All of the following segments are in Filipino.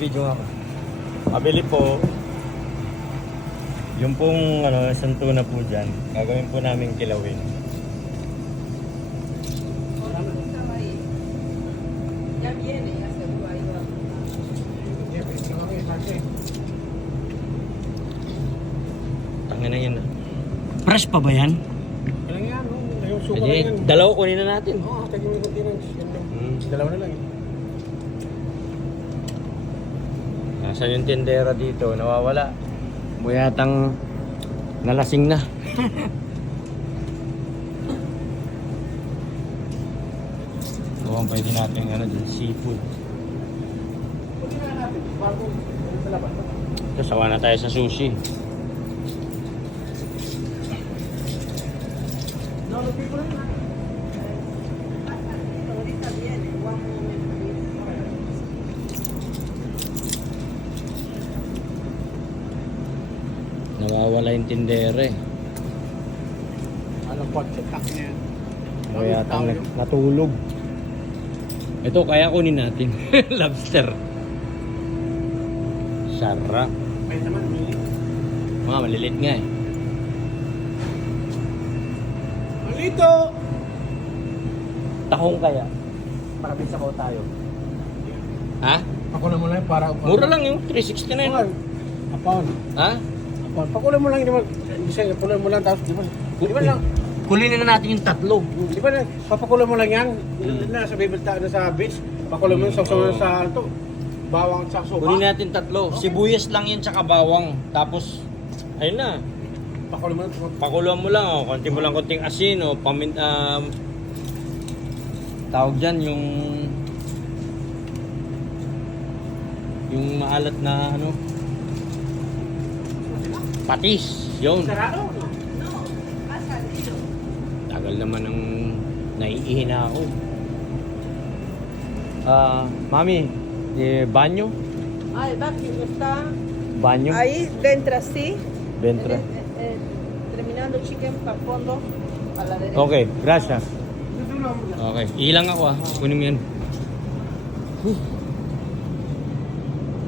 Nag-video nga ako. Pabili po. Yung pong isang tuna po dyan. Gagawin po namin kilawin. Ya viene, ya seguro ahí va. Tangin na yun. Fresh pa ba yan? Kailangan yan, no? Yung suka lang Kasi yan. dalawa kunin na natin. Oo, tagin mo yung containers. Yan lang. Dalawa na lang eh. Nasaan yung tindera dito? Nawawala. Buyatang nalasing na. Mukhang pwede natin dyan, seafood. Pwede na natin. Bago sa labas. Ito, sawa na tayo sa sushi. No, the people in that. Ahorita viene, one moment, please. Nawawala yung tindera eh. Anong budget tax niya yan? Buyatang natulog. Ito, kaya kunin natin. Lobster. Sarap. May naman, may. Mga malilit nga eh. Malito! Tahong kaya. Para bisa ko tayo. Ha? Ako na mo lang para... Mura lang yung 360 na yun. Apon. Ha? Apon. Pakulan mo lang, di ba? Pakulan mo lang, tapos di ba? Di ba lang? Kulinin na natin yung tatlo. Di ba na, papakulan mo lang yan. Nasa bibelta na sa beach. Pakulan mo yung sa ito. Bawang sa sopa. Kunin natin tatlo. Sibuyas lang yun tsaka bawang. Tapos, ayun na. Pakulan mo lang. Pakuluan mo lang. Oh. Konti mo lang konting asin. Oh. Tawag dyan yung maalat na patis. Yun. Sarado. Tagal naman ng naiihina ako. Mami, banyo? Ah, el baño está Banyo? ahí dentro, sí. Ventre. Terminando chicken para fondo a la derecha. Okay, gracias. Okay, ilang ako kunin mo yan.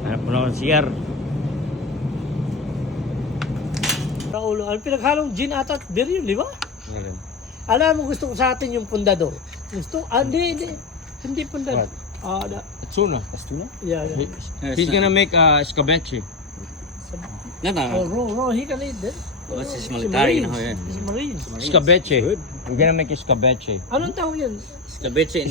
Hanap mo na ng CR. Raulo, ang pinaghalong gin at beer yun, di ba? Alam mo, gusto ko sa atin yung pundador. Gusto? Hindi pundador. Tuna. Yeah. He's gonna make escabeche. Oh, he can eat that. This is military, It's Marines. Escabeche. We're gonna make escabeche. Anong tawag yun? Escabeche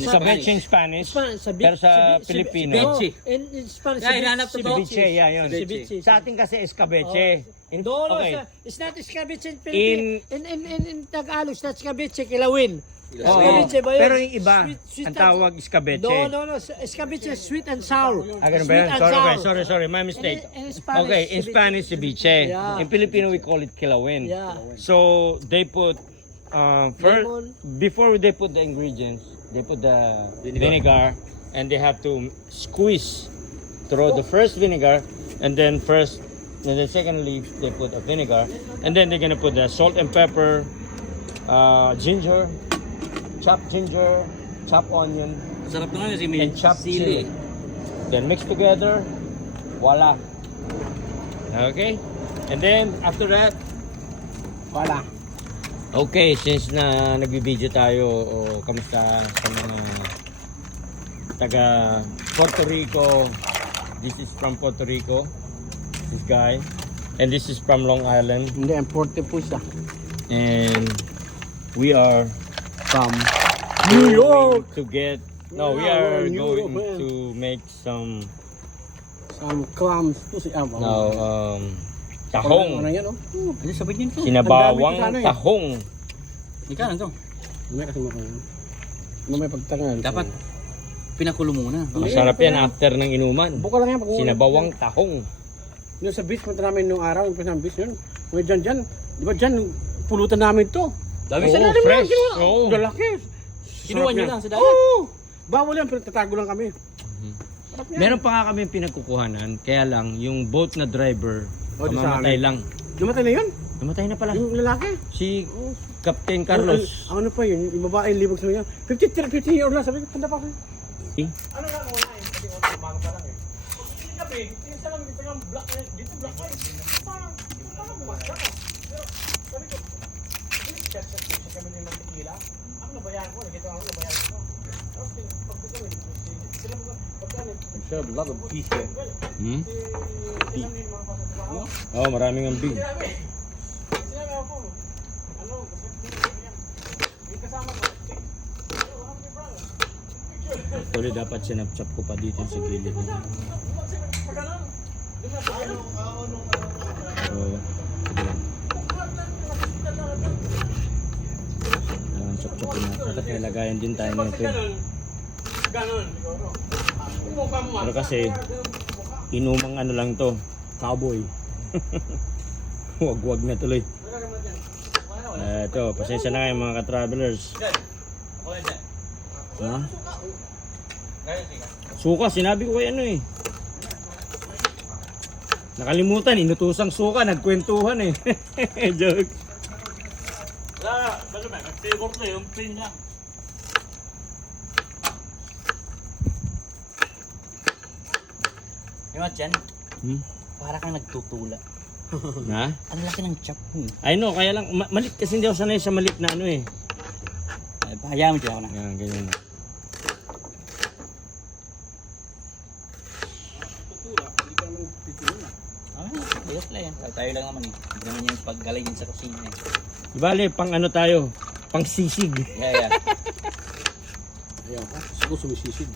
in Spanish. Pero sa Filipino. No, in Spanish. Ceviche, yeah, yun. Ceviche. Sa atin kasi escabeche. No, Okay. it's not escabeche in Philippines. In Tagalog, it's not escabeche, kilawin. Oo. Escabeche ba yun? Pero yung iba, Sweet ang and- tawag escabeche. No. Escabeche, sweet and sour. Ganun ba Sweet yan? and Sorry, sour. my mistake. In Spanish, Okay, in Spanish, ceviche. Yeah. In Filipino, we call it kilawin. Yeah. So, they put, first, Lemon. before they put the ingredients, they put the vinegar, and they have to squeeze, throw the first vinegar, and then secondly, they put a vinegar, and then they're gonna put the salt and pepper, ginger, chopped onion, Sarap na kasi and chopped chili. Then mix together, voila. Okay? And then after that, Wala. okay, since na nagbibideo tayo, kamusta sa mga taga Puerto Rico. This is from Puerto Rico, this guy. And this is from Long Island. Hindi, importe po siya. And we are From New York to get, we Yeah, are New York, going man. to make some clams. tahong. Ano yan, oh? Ano sabi niyo to? Sinabawang Ang dami ko sana eh. tahong. Ikaw to. May kasi may pagtangal. Dapat pinakulo muna. Masarap yan after ng inuman. Buka lang yan. Sinabawang tahong. Yung sa beach, punta namin nung araw, yung pinang beach yun. May dyan. Di ba dyan, pulutan namin to. Dami Oo, sa lalim fresh. lang. Oo. Lalaki. Kinuha Sarap nyo yan. lang sa dagat. Oo. Bawal yan, pero tatago lang kami. Sarap yan. Meron pa nga kami pinagkukuhanan, kaya lang yung boat na driver, Oh, di sa kamamatay amin. lang. Lumatay na yun? Namatay na pala. Yung lalaki? Si Captain Carlos. Ano pa yun? Yung babae, libog sa niya. 50 years old lang. Sabi ko, tanda pa ako. Eh? Ano lang, wala eh. Kasi umaga pa lang eh. eh. Isa lang dito ng black line. Dito black line. Parang bumasya ka. Pero sabi ko, chat kami ng tequila. Ang nabayan ko, nakita ko nabayan ko. Tapos pagdating kami, sila pagdating. Sure, a lot of beef here. Hmm? Oh, maraming ambing. Sinabi ako, ano, may kasama ko. Actually, dapat sinapchap ko pa dito sa gilid. So, sige lang. Chop-chopin na. Dapat may lagayan din tayo nito. Ganon. Pero kasi, inumang ano lang to. Cowboy. Wag-wag na tuloy. Ito, pasensya na kayo mga ka-travelers. Ha? Suka, sinabi ko kay ano eh. Nakalimutan, inutusang suka, nagkwentuhan eh. Joke. Ano ba? Nag-favorite na yung pin niya. Yung mga dyan, Hmm? para kang nagtutula. Ha? Ang laki ng chop mo. I know, kaya lang, malit kasi hindi ako sanay sa malit na ano eh. Ay, pahayaan mo dyan ako na. Yan, ganyan. Ayos lang yan. Tayo lang naman eh. Hindi naman yung paggalagin sa kusina eh. Di bale, pang ano tayo? Pang sisig. Yeah. Ayan ko, siguro sumisisid.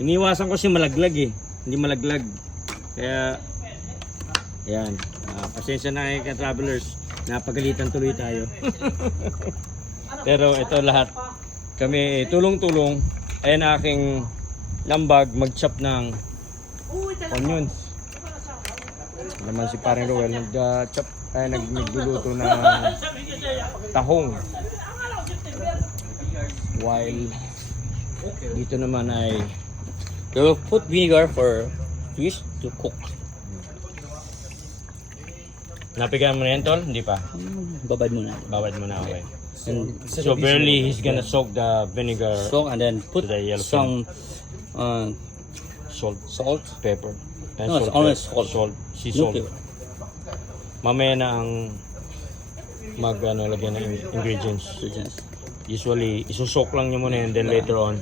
Iniwasan ko si malaglag eh. Hindi malaglag. Kaya, yan. Pasensya na kayo ka-travelers. Napagalitan tuloy tayo. Pero ito lahat. Kami tulong-tulong. Ayan aking lambag mag-chop ng onions. Naman si Paring Roel nag-chop ay nagluluto ng tahong. While dito naman ay You will put vinegar for fish to cook. napigan mo na yan, tol? Hindi pa. Babad muna. Babad mo na, okay. So barely he's gonna soak the vinegar, So, and then put To the yellow some salt, pepper, and No, it's only salt. sea salt. Okay. Mamaya na ang lagyan ng ingredients. Usually, isusok lang niya muna and then later on,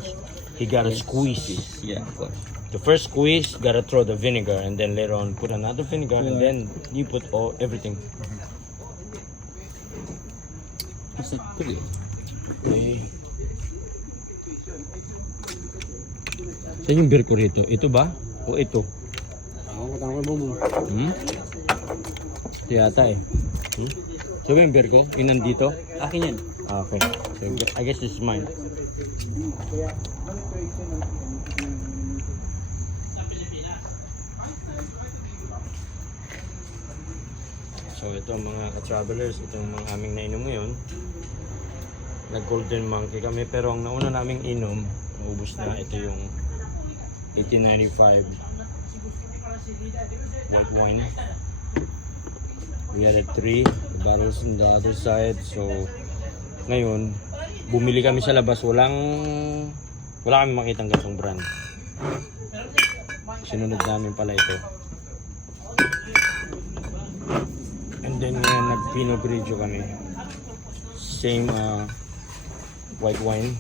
he gotta squeeze. Yeah, of course. The first squeeze, gotta throw the vinegar and then later on put another vinegar and then you put everything. It's not good. Saan yung beer ko rito? Ito ba? O ito? Ako katang ko mo. Hmm? Ito yata eh. Hmm? So ba yung beer ko? Yung nandito? Akin yan. Ah, okay. So, I guess this is mine. So ito mga ka-travelers, itong mga aming nainom ngayon. Nag-golden monkey kami pero ang nauna naming inom, naubos na, ito yung 1895 white wine. We had 3 bottles on the other side. So ngayon, bumili kami sa labas, wala kami makitang ganitong brand. Sinunod namin pala ito. And then nag-Pinot Grigio kami. Same white wine.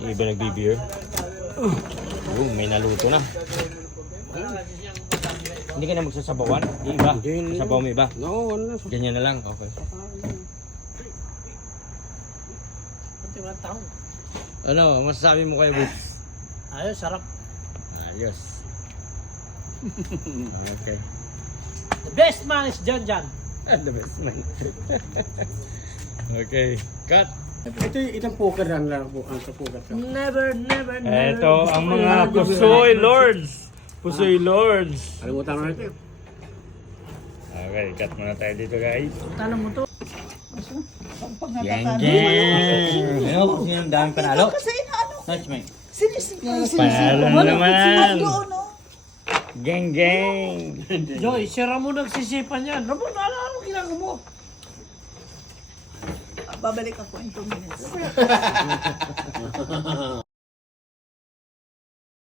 Yung iba nagbi-beer. May naluto na. Hindi ka na magsasabawan? Yung iba? Sabaw mo iba? No, ano na. Ganyan na lang? Okay. Ano, masasabi mo kayo, Boots? Ayos, sarap. Ayos. Okay. The best man is John John. The best man. Okay. Cut. Ito itong poker lang po ang sa poker ka. Never. Ito ang mga Pusoy Lords. Pusoy Lords. Kalimutan mo na ito. Okay, cut muna tayo dito, guys. Tala mo to. Yang gang. Ano? Kasi yung daming panalo. Touch me. Panalo naman. Gang gang. Joy, si Ramon nagsisipan yan. Ramon, ano ginagawa mo? Babalik ako in 2 minutes.